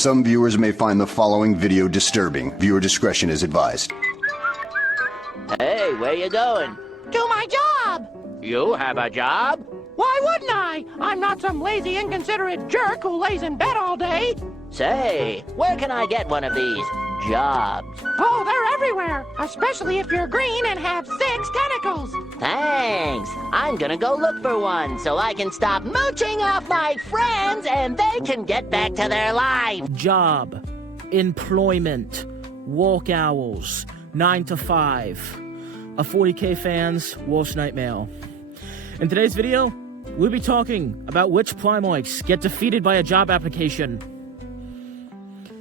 Some viewers may find the following video disturbing. Viewer discretion is advised. Hey, where you going? To my job! You have a job? Why wouldn't I? I'm not some lazy, inconsiderate jerk who lays in bed all day. Say, where can I get one of these jobs? Oh, they're everywhere, especially if you're green and have 6 tentacles. Thanks. I'm gonna go look for one so I can stop mooching off my friends and they can get back to their life. Job, employment, work hours, 9 to 5. A 40K fan's worst nightmare. In today's video, we'll be talking about which Primarchs get defeated by a job application.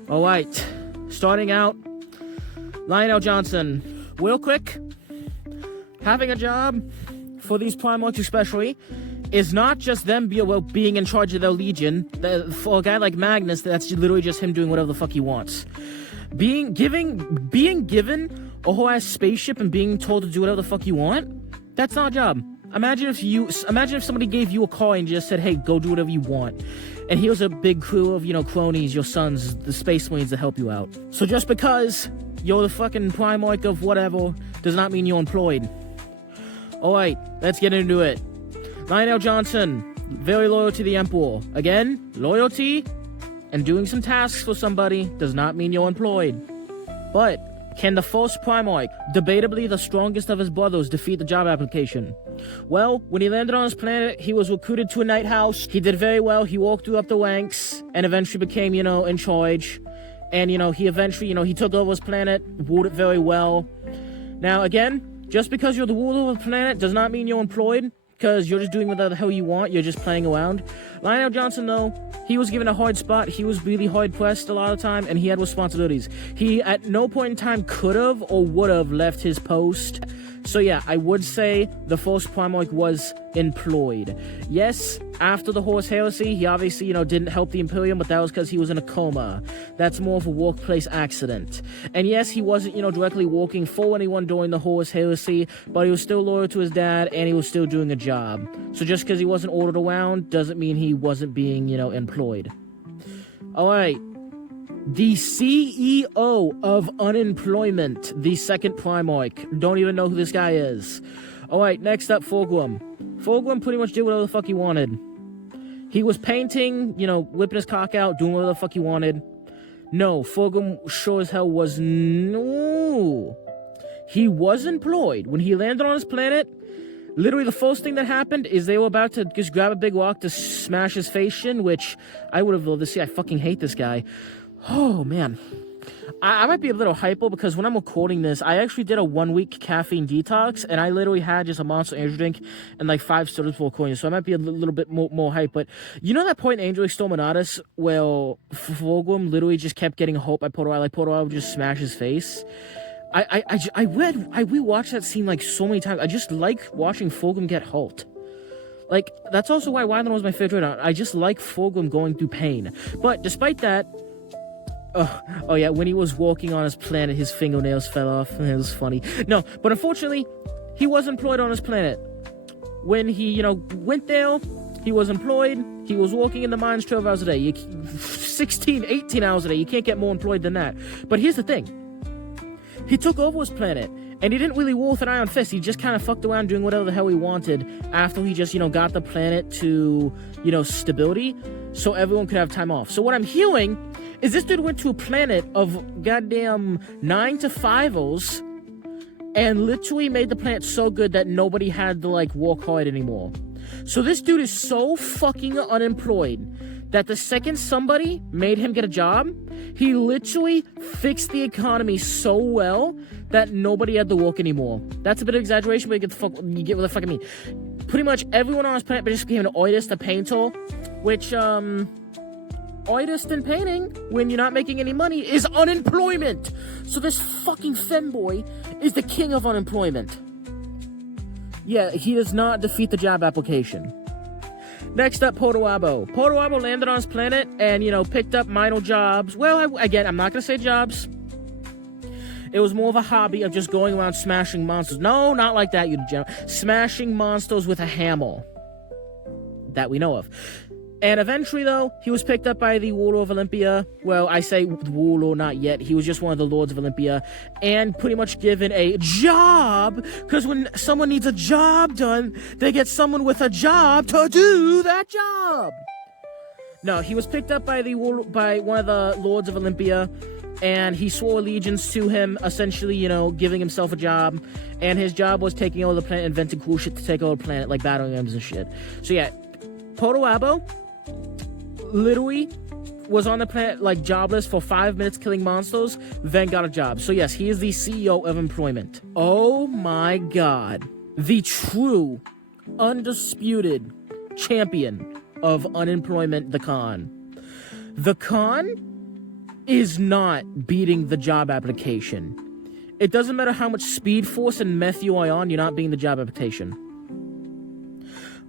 Alright, starting out, Lionel Johnson. Real quick, having a job, for these Primarchs especially, is not just them being in charge of their legion. For a guy like Magnus, that's literally just him doing whatever the fuck he wants. Being given a whole ass spaceship and being told to do whatever the fuck you want, that's not a job. Imagine if somebody gave you a car and just said, hey, go do whatever you want. And here's a big crew of, cronies, your sons, the Space Marines to help you out. So just because you're the fucking Primarch of whatever does not mean you're employed. Alright, let's get into it. Lionel Johnson, very loyal to the Emperor. Again, loyalty and doing some tasks for somebody does not mean you're employed. But can the first Primarch, debatably the strongest of his brothers, defeat the job application? Well, when he landed on his planet, he was recruited to a night house. He did very well. He walked through up the ranks and eventually became, in charge. And, he eventually, he took over his planet, ruled it very well. Now, again, just because you're the ruler of the planet does not mean you're employed, because you're just doing whatever the hell you want. You're just playing around. Lionel Johnson, though, he was given a hard spot. He was really hard pressed a lot of time, and he had responsibilities. He, at no point in time, could have or would have left his post. So yeah, I would say the first Primarch was employed. Yes, after the Horse Heresy, he obviously, didn't help the Imperium, but that was because he was in a coma. That's more of a workplace accident. And yes, he wasn't, directly working for anyone during the Horse Heresy, but he was still loyal to his dad, and he was still doing a job. So just because he wasn't ordered around doesn't mean he wasn't being, employed. Alright. The CEO of unemployment, the second Primarch. Don't even know who this guy is. Alright, next up, Fulgrim. Fulgrim pretty much did whatever the fuck he wanted. He was painting, whipping his cock out, doing whatever the fuck he wanted. No, Fulgrim sure as hell was no. He was employed. When he landed on his planet, literally the first thing that happened is they were about to just grab a big rock to smash his face in, which I would have loved to see. I fucking hate this guy. Oh, man. I might be a little hypo because when I'm recording this, I actually did a 1-week caffeine detox, and I literally had just a Monster Energy drink and like 5 sodas before recording, so I might be a little bit more hype. But you know that point in Angel Exterminatus where Fulgrim literally just kept getting hope by Porto, like Porto would just smash his face? I rewatched that scene like so many times. I just like watching Fulgrim get helped. Like, that's also why Wyland was my favorite. I just like Fulgrim going through pain. But despite that, oh yeah, when he was walking on his planet, his fingernails fell off. It was funny. No, but unfortunately, he was employed on his planet. When he, went there, he was employed. He was walking in the mines 12 hours a day. 16, 18 hours a day. You can't get more employed than that. But here's the thing. He took over his planet, and he didn't really rule with an iron fist. He just kind of fucked around doing whatever the hell he wanted after he just, got the planet to, stability, so everyone could have time off. So what I'm hearing is this dude went to a planet of goddamn 9 to 5-ers and literally made the planet so good that nobody had to, work hard anymore. So this dude is so fucking unemployed that the second somebody made him get a job, he literally fixed the economy so well that nobody had to work anymore. That's a bit of exaggeration, but you get what the fuck I mean. Pretty much everyone on his planet just became an artist, a painter, which, artist and painting, when you're not making any money, is unemployment. So this fucking femboy is the king of unemployment. Yeah, he does not defeat the job application. Next up, Portoabo. Portoabo landed on his planet and, picked up minor jobs. Well, again, I'm not going to say jobs. It was more of a hobby of just going around smashing monsters. No, not like that, you degenerate. Smashing monsters with a hammer. That we know of. And eventually, though, he was picked up by the warlord of Olympia. Well, I say warlord, not yet. He was just one of the lords of Olympia. And pretty much given a job. Because when someone needs a job done, they get someone with a job to do that job. No, he was picked up by by one of the lords of Olympia. And he swore allegiance to him, essentially, giving himself a job. And his job was taking over the planet, inventing cool shit to take over the planet, like battling rams and shit. So yeah, Potoabo literally was on the planet like jobless for 5 minutes killing monsters, then got a job. So yes, he is the CEO of employment. Oh my god. The true, undisputed champion of unemployment, the Khan. The Khan is not beating the job application. It doesn't matter how much speed force and meth you are on, you're not beating the job application.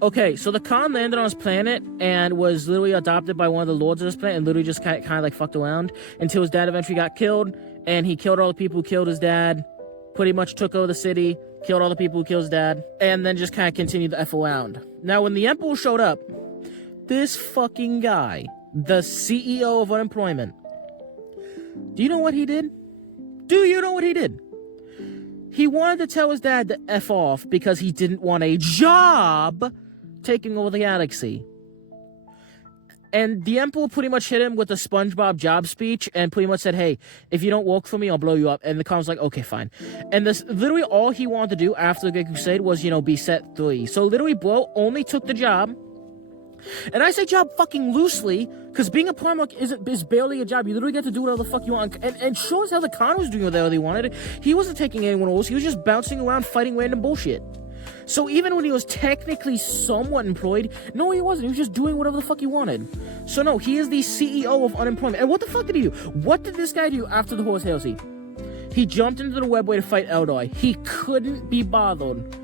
Okay, so the Khan landed on his planet and was literally adopted by one of the lords of this planet and literally just kind of like fucked around until his dad eventually got killed, and he killed all the people who killed his dad, pretty much took over the city, killed all the people who killed his dad, and then just kind of continued to F around. Now, when the Emperor showed up, this fucking guy, the CEO of unemployment, do you know what he did? Do you know what he did? He wanted to tell his dad to F off because he didn't want a job taking over the galaxy. And the Emperor pretty much hit him with a SpongeBob job speech and pretty much said, hey, if you don't work for me, I'll blow you up. And the Khan was like, okay, fine. And this literally all he wanted to do after the Great Crusade was, be set 3. So literally, bro only took the job. And I say job fucking loosely, because being a Primarch is barely a job. You literally get to do whatever the fuck you want. And sure as hell the Khan was doing whatever he wanted. He wasn't taking anyone else. He was just bouncing around fighting random bullshit. So even when he was technically somewhat employed, no, he wasn't. He was just doing whatever the fuck he wanted. So no, he is the CEO of unemployment. And what the fuck did he do? What did this guy do after the Horus Heresy? He jumped into the webway to fight Eldar. He couldn't be bothered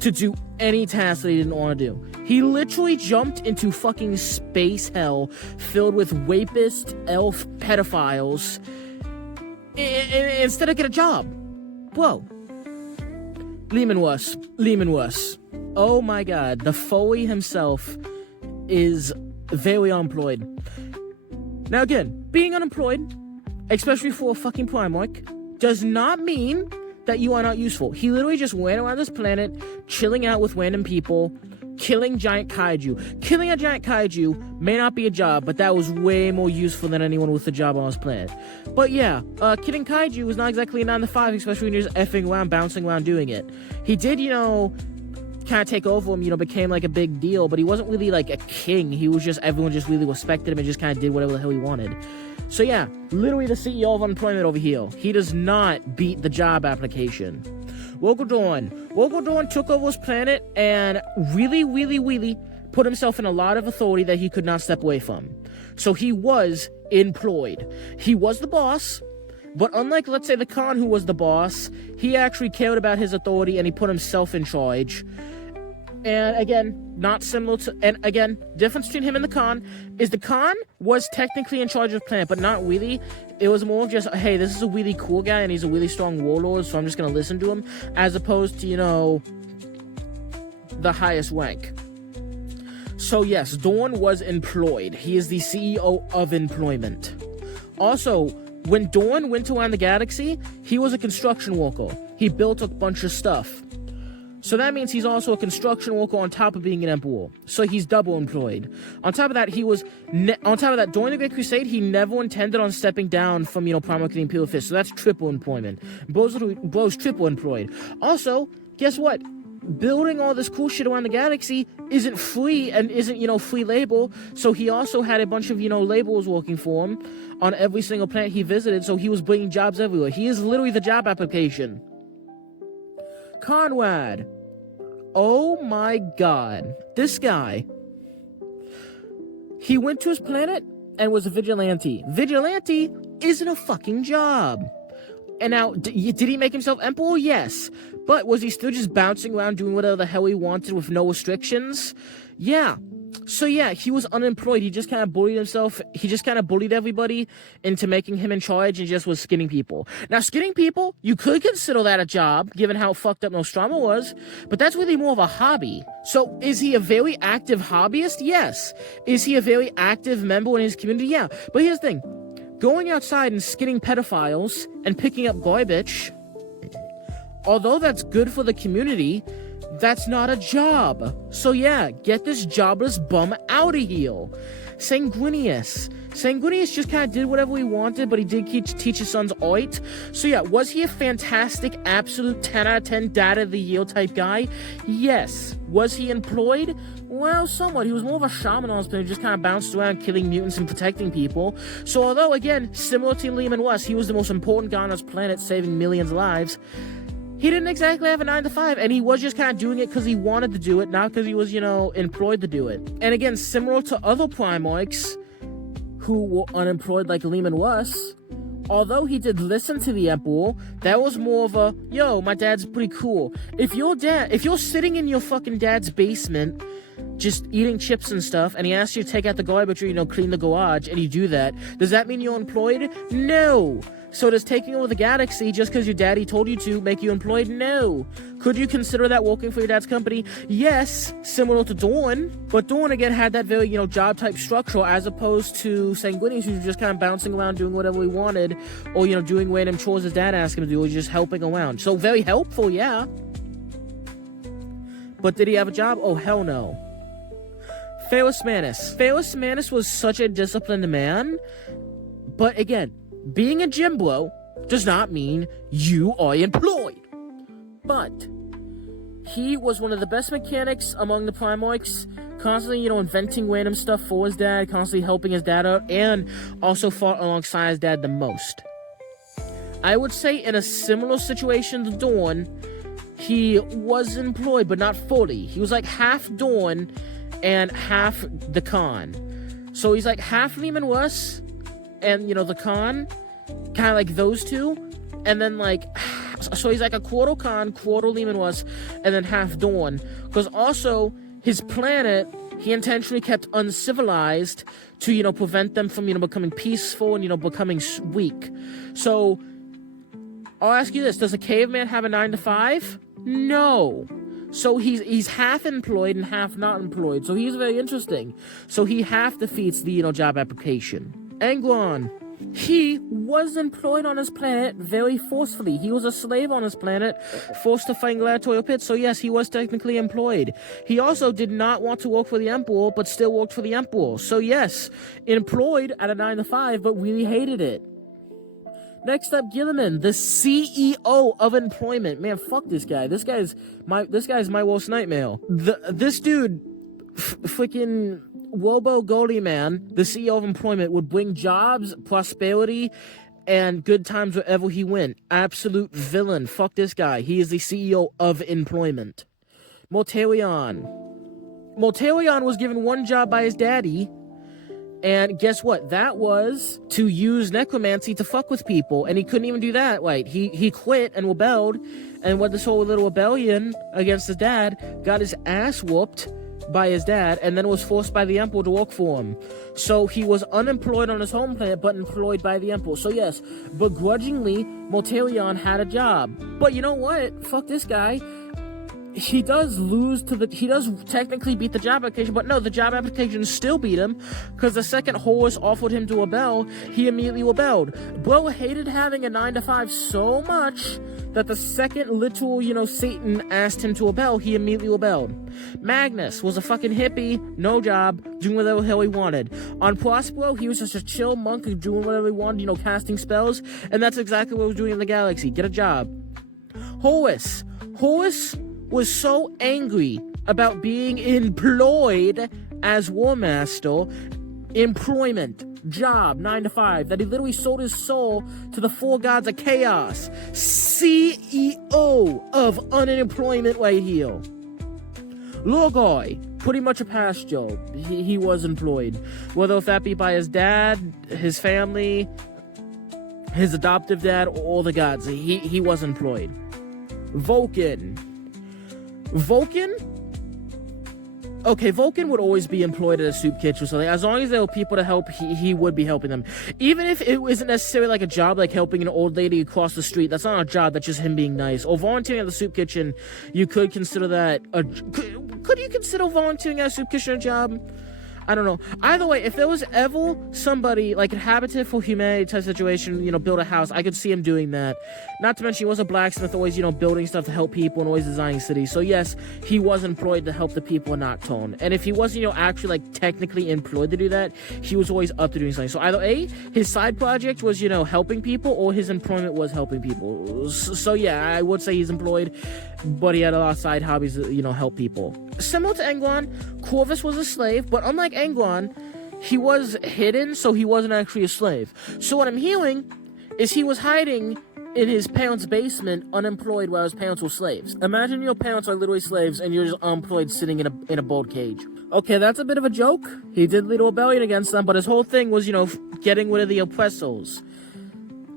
to do any task that he didn't want to do. He literally jumped into fucking space hell filled with rapist elf pedophiles instead of get a job. Whoa. Lehman was. Oh my god, the Foley himself is very unemployed. Now again, being unemployed, especially for a fucking Primarch, does not mean that you are not useful. He literally just went around this planet, chilling out with random people, killing giant kaiju. Killing a giant kaiju may not be a job, but that was way more useful than anyone with a job on this planet. But yeah, killing kaiju was not exactly a 9 to 5, especially when you're just effing around, bouncing around doing it. He did, kind of take over him, became like a big deal, but he wasn't really like a king. He was just, everyone just really respected him and just kind of did whatever the hell he wanted. So yeah, literally the CEO of unemployment over here. He does not beat the job application. Wogal Dorn took over his planet and really put himself in a lot of authority that he could not step away from. So he was employed. He was the boss, but unlike, let's say, the Khan, who was the boss, he actually cared about his authority and he put himself in charge. And again, not similar to, and again, difference between him and the Khan is the Khan was technically in charge of the planet, but not really. It was more of just, hey, this is a really cool guy and he's a really strong warlord, so I'm just gonna listen to him, as opposed to, the highest rank. So yes, Dorn was employed. He is the CEO of employment. Also, when Dorn went around the galaxy, he was a construction worker. He built a bunch of stuff. So that means he's also a construction worker on top of being an emperor. So he's double employed. On top of that, during the Great Crusade, he never intended on stepping down from, Primarch of the Imperial Fist. So that's triple employment. Bro's triple employed. Also, guess what? Building all this cool shit around the galaxy isn't free and isn't, free labor. So he also had a bunch of, laborers working for him on every single planet he visited. So he was bringing jobs everywhere. He is literally the job application. Conrad. Oh my god. This guy. He went to his planet and was a vigilante. Vigilante isn't a fucking job. And now, did he make himself emperor? Yes. But was he still just bouncing around doing whatever the hell he wanted with no restrictions? Yeah. So yeah, he was unemployed. He just kind of bullied himself. He just kind of bullied everybody into making him in charge and just was skinning people. Now, skinning people, you could consider that a job, given how fucked up Nostromo was, but that's really more of a hobby. So is he a very active hobbyist? Yes. Is he a very active member in his community? Yeah. But here's the thing. Going outside and skinning pedophiles and picking up garbage, although that's good for the community, that's not a job. So yeah, get this jobless bum out of here. Sanguinius just kind of did whatever he wanted, but he did teach his sons art. So yeah, was he a fantastic, absolute 10 out of 10 dad of the year type guy? Yes. Was he employed? Well, somewhat. He was more of a shaman on his planet, just kind of bounced around killing mutants and protecting people. So although, again, similar to Lehman West, he was the most important guy on his planet, saving millions of lives, he didn't exactly have a 9-to-5, and he was just kind of doing it because he wanted to do it, not because he was, employed to do it. And again, similar to other Primarchs who were unemployed like Lehman was, although he did listen to the Emperor, that was more of a, yo, my dad's pretty cool. If you're sitting in your fucking dad's basement, just eating chips and stuff, and he asks you to take out the garbage or, clean the garage, and you do that, does that mean you're employed? No. So does taking over the galaxy just because your daddy told you to make you employed? No. Could you consider that working for your dad's company? Yes, similar to Dawn. But Dawn, again, had that very, job-type structure as opposed to Sanguinius, who was just kind of bouncing around doing whatever he wanted or, doing random chores his dad asked him to do or just helping around. So very helpful, yeah. But did he have a job? Oh, hell no. Pharos Manus was such a disciplined man, but again, being a gym bro does not mean you are employed. But he was one of the best mechanics among the Primarchs, constantly, inventing random stuff for his dad, constantly helping his dad out, and also fought alongside his dad the most. I would say in a similar situation to Dawn, he was employed, but not fully. He was like half Dawn and half the Khan. So he's like half Lehman Russ and, the Khan, kind of like those two, and then so he's like a quarter Khan, quarter Lehman Russ, and then half Dawn, because also his planet, he intentionally kept uncivilized to, prevent them from, becoming peaceful and, becoming weak. So, I'll ask you this, does a caveman have a 9-to-5? No. So he's half employed and half not employed, so he's very interesting. So he half defeats the, job application. Angron, he was employed on his planet very forcefully. He was a slave on his planet, forced to fight in gladiatorial pits, so yes, he was technically employed. He also did not want to work for the Emperor, but still worked for the Emperor. So yes, employed at a 9-to-5, but really hated it. Next up, Gilliman, the CEO of employment. Man, fuck this guy. This guy's my worst nightmare. This dude, freaking Wobo Goldie Man, the CEO of employment, would bring jobs, prosperity, and good times wherever he went. Absolute villain. Fuck this guy. He is the CEO of employment. Mortarion was given one job by his daddy, and guess what? That was to use necromancy to fuck with people, and he couldn't even do that right. He quit and rebelled, and with this whole little rebellion against his dad, got his ass whooped by his dad, and then was forced by the Emperor to work for him. So he was unemployed on his home planet, but employed by the Emperor. So yes, begrudgingly, Mortarion had a job. But you know what? Fuck this guy. He does technically beat the job application, but no, the job application still beat him, because the second Horus offered him to rebel, he immediately rebelled. Bro hated having a 9-to-5 so much that the second literal, Satan asked him to rebel, he immediately rebelled. Magnus was a fucking hippie, no job, doing whatever the hell he wanted. On Prospero, he was just a chill monk doing whatever he wanted, casting spells, and that's exactly what he was doing in the galaxy. Get a job. Horus was so angry about being employed as War Master, employment, job, 9-to-5, that he literally sold his soul to the 4 gods of chaos. CEO of unemployment right here. Lorgoy, pretty much a past job. He was employed. Whether if that be by his dad, his family, his adoptive dad, or all the gods, he was employed. Vulcan, Okay, Vulcan would always be employed at a soup kitchen, so as long as there were people to help, he would be helping them. Even if it isn't necessarily like a job, like helping an old lady across the street, that's not a job, that's just him being nice. Or volunteering at the soup kitchen, you could consider that could you consider volunteering at a soup kitchen a job? I don't know. Either way, if there was ever somebody like a Habitat for Humanity type situation, build a house, I could see him doing that. Not to mention he was a blacksmith, always, building stuff to help people and always designing cities. So yes, he was employed to help the people in Nocturne. And if he wasn't, actually like technically employed to do that, he was always up to doing something. So either A, his side project was, helping people, or his employment was helping people. So yeah, I would say he's employed, but he had a lot of side hobbies to, help people. Similar to Englon, Corvus was a slave, but unlike Englon, he was hidden, so he wasn't actually a slave. So what I'm hearing is he was hiding in his parents' basement, unemployed, while his parents were slaves. Imagine your parents are literally slaves, and you're just unemployed, sitting in a bold cage. Okay, that's a bit of a joke. He did lead a rebellion against them, but his whole thing was, getting rid of the oppressors.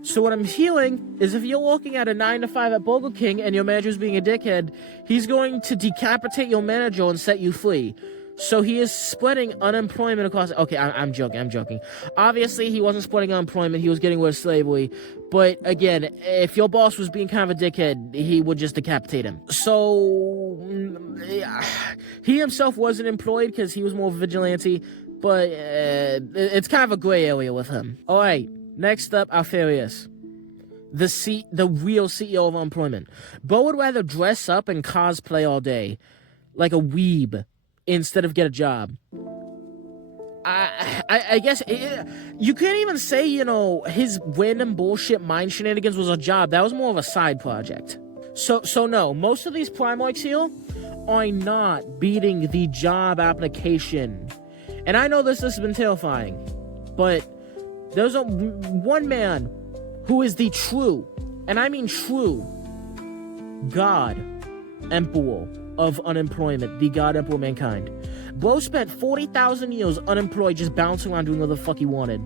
So what I'm hearing is if you're working at a 9-to-5 at Burger King and your manager's being a dickhead, he's going to decapitate your manager and set you free. So he is spreading unemployment across... Okay, I'm joking. Obviously, he wasn't spreading unemployment. He was getting rid of slavery. But again, if your boss was being kind of a dickhead, he would just decapitate him. So he himself wasn't employed because he was more vigilante. But it's kind of a gray area with him. All right. Next up, Alfarius, the real CEO of unemployment. Bo would rather dress up and cosplay all day, like a weeb, instead of get a job. I guess you can't even say, his random bullshit mind shenanigans was a job. That was more of a side project. So no, most of these Primarchs here are not beating the job application. And I know this has been terrifying, but there's one man who is the true, and I mean true, God Emperor of unemployment, the God Emperor of mankind. Bro spent 40,000 years unemployed, just bouncing around doing whatever the fuck he wanted.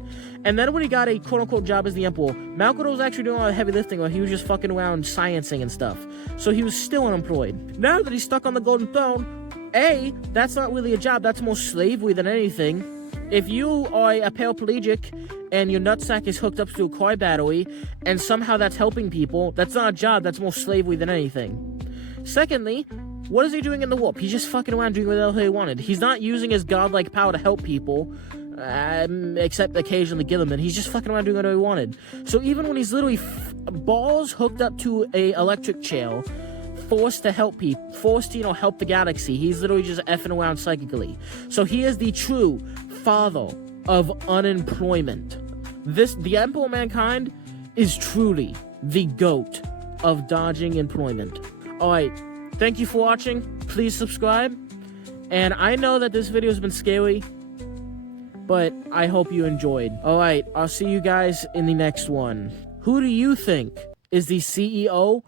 And then when he got a quote-unquote job as the Emperor, Malcolm was actually doing a lot of heavy lifting, where he was just fucking around sciencing and stuff. So he was still unemployed. Now that he's stuck on the golden throne, A, that's not really a job, that's more slavery than anything. If you are a paraplegic and your nutsack is hooked up to a car battery and somehow that's helping people, that's not a job, that's more slavery than anything. Secondly, what is he doing in the warp? He's just fucking around doing whatever he wanted. He's not using his godlike power to help people, except occasionally Gilliman. He's just fucking around doing whatever he wanted. So even when he's literally balls hooked up to a electric chair, forced to help people, forced to, help the galaxy, he's literally just effing around psychically. So he is the true father of unemployment. The Emperor of Mankind is truly the GOAT of dodging employment. Alright, thank you for watching. Please subscribe. And I know that this video has been scary, but I hope you enjoyed. Alright, I'll see you guys in the next one. Who do you think is the CEO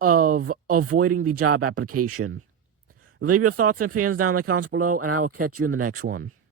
of avoiding the job application? Leave your thoughts and opinions down in the comments below, and I will catch you in the next one.